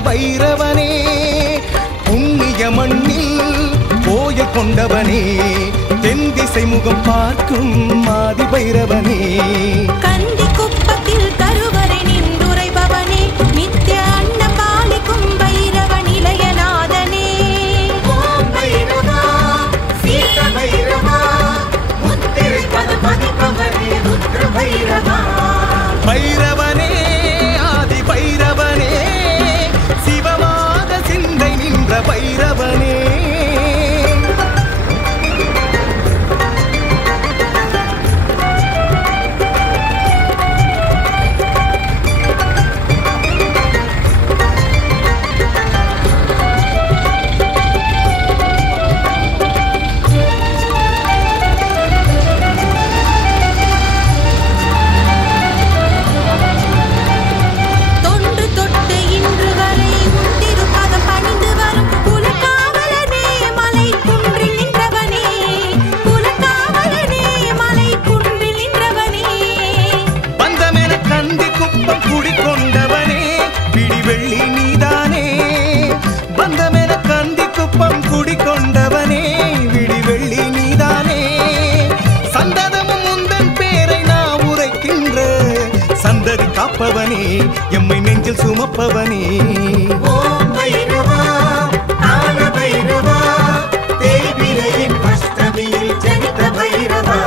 பைரவனே புண்ணிய மண்ணில் கோயில் கொண்டவனே தென் திசை முகம் பார்க்கும் ஆதி பைரவனே கந்தி குப்பத்தில் கருவறை நின்றுரைபவனே நித்ய அன்ன பாலிக்கும் பைரவ நிலையநாதனே ஓம் பைரவா சீத பைரவா முத்திரை பதபதிபவனே ருத்ர பைரவா பைரவனே ஆதி பைரவனே சிவமாக சிந்தை நின்ற பைரவனே காப்பவனே எம்மை நெஞ்சில் சுமப்பவனே ஓம் பைரவா கால பைரவா தேய்பிரையின் அஷ்டமியில் ஜனித பைரவா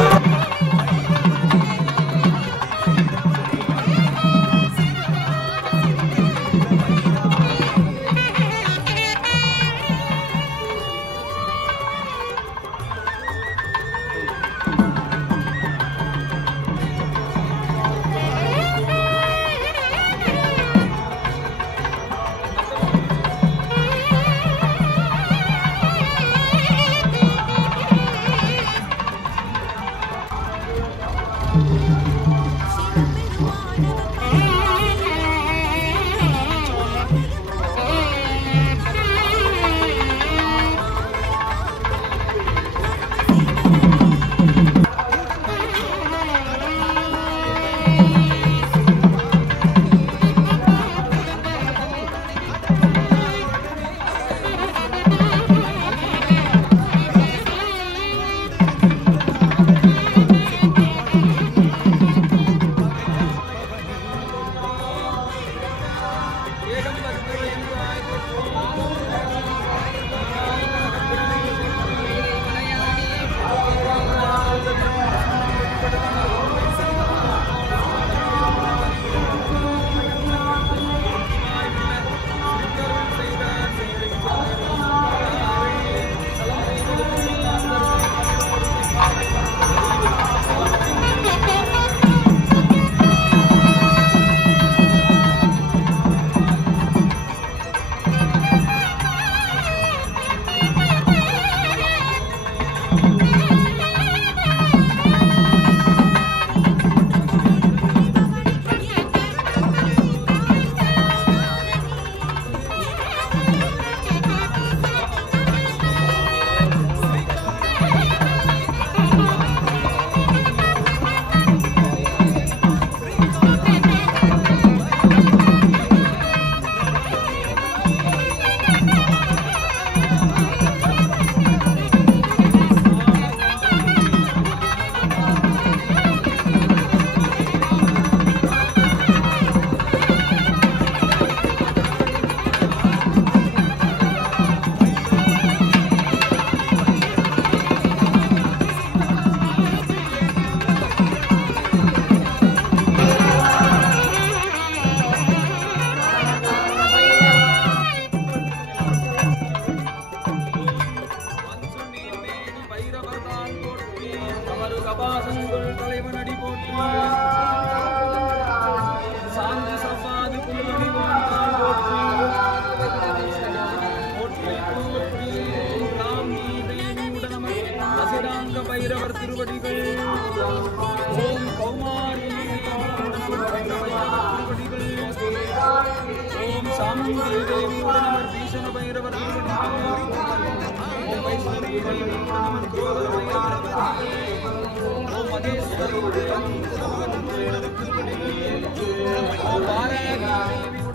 Om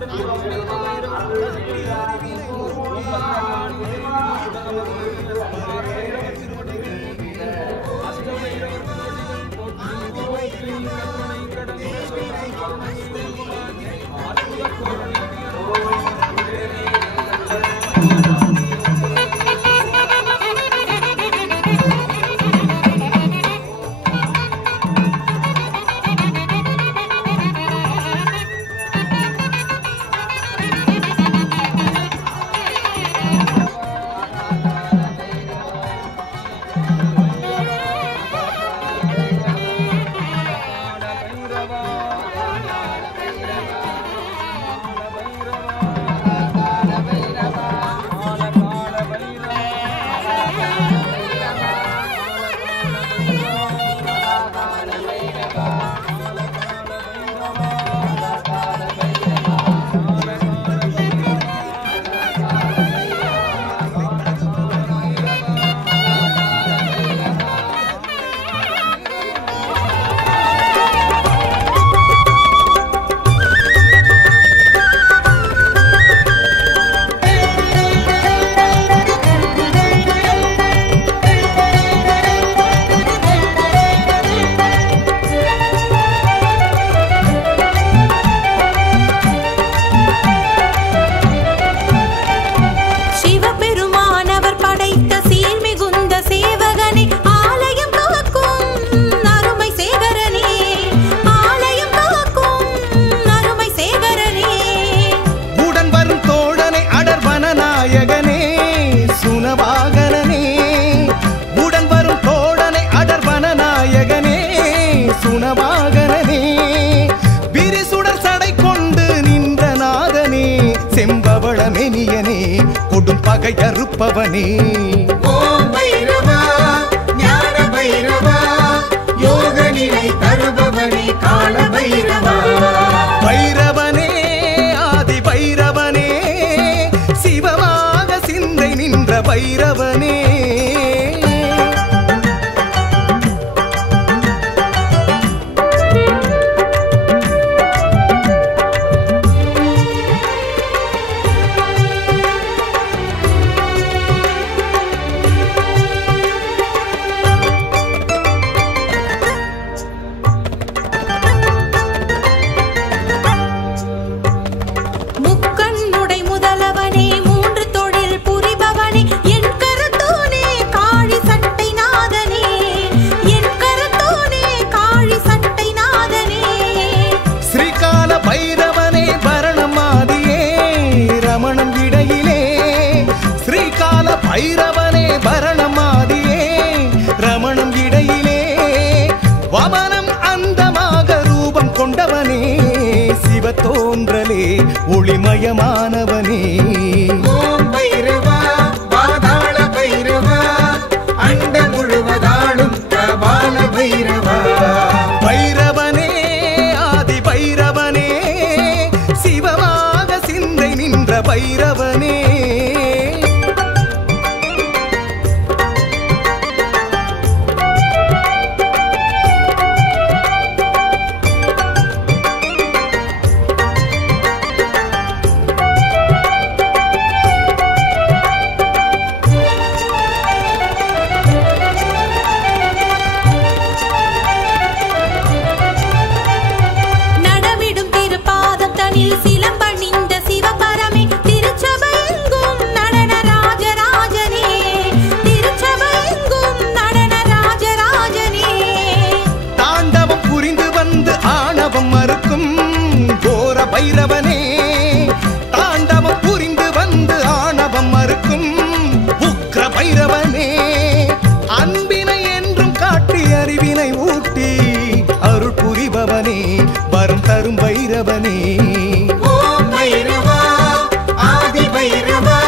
பகை அறுப்பவனே ஓம் பைரவா ஞான பைரவா யோக நிலை தருபவனே கால பைரவா பைரவனே ஆதி பைரவனே சிவமாக சிந்தை நின்ற பைரவனே பைரவனே பரணமாதியே ரமணம் இடையிலே வமனம் அந்தமாக ரூபம் கொண்டவனே சிவ தோன்றலே ஒளிமயமானவனே ஓம் பைரவா பாதாள பைரவா அண்ட முழுவதாளும் பிரபால பைரவா பைரவனே ஆதி பைரவனே சிவமாக சிந்தை நின்ற பைரவனே பைரவனே தாண்டவம் புரிந்து வந்து ஆணவம் மறுக்கும் உக்ர பைரவனே அன்பினை என்றும் காட்டி அறிவினை ஊட்டி அருள் புரிபவனே வரம் தரும் பைரவனே ஓம் பைரவா ஆதி பைரவா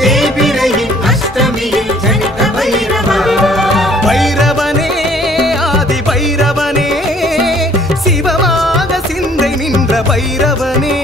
தேய்பிரையின் அஷ்டமியில் ஜனித பைரவா பைரவனே ஆதி பைரவனே சிவமாக சிந்தை நின்ற பைரவனே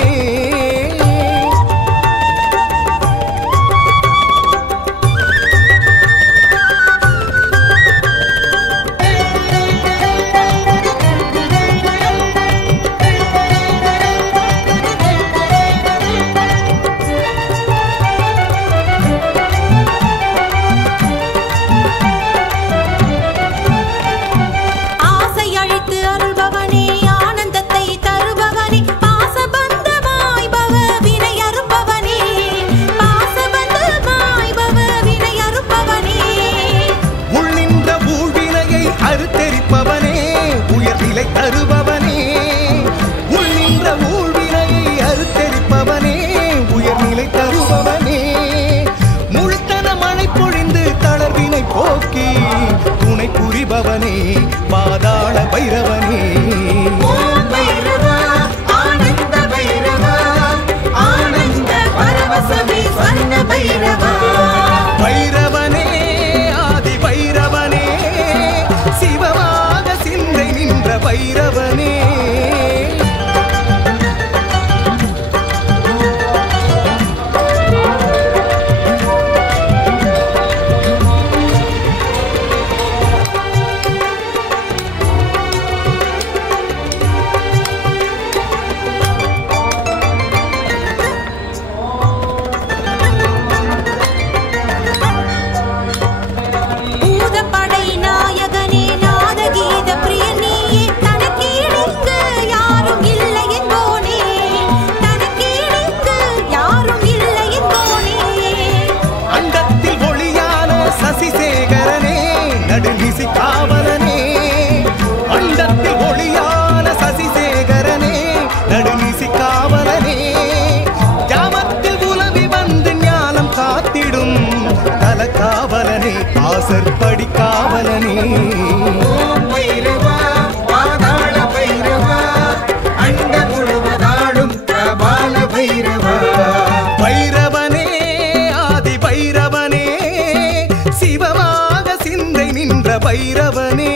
படைப்பவனே பாதாள பைரவனே. ஓம் பைரவா ஆனந்த பைரவா ஆனந்த பரவசமே ஸ்வர்ண பைரவா. பைரவனே ஆதி பைரவனே சிவமாக சிந்தை நின்ற பைரவனே. பூதப்படை நாயகனே நாதகீத பிரியனே தனக்கீடுக்கு யாரும் இல்லை என்போனே தனக்கீடுக்கு யாரும் இல்லை என்போனே. அண்டத்தில் ஒளியான சசிசேகரனே நடுநிசி காவலனே. அண்டத்தில் ஒளியான சசிசேகரனே நடுநிசி காவலனே. ஜாமத்தில் உலவி வந்து ஞானம் காத்திடும் தலக்காவலனே ஆசற்படி காவலனே. ஓம் பைரவா பாதாள பைரவா அண்ட முழுவதாடும் பிரபால பைரவா. பைரவனே ஆதி பைரவனே சிவமாக சிந்தை நின்ற பைரவனே.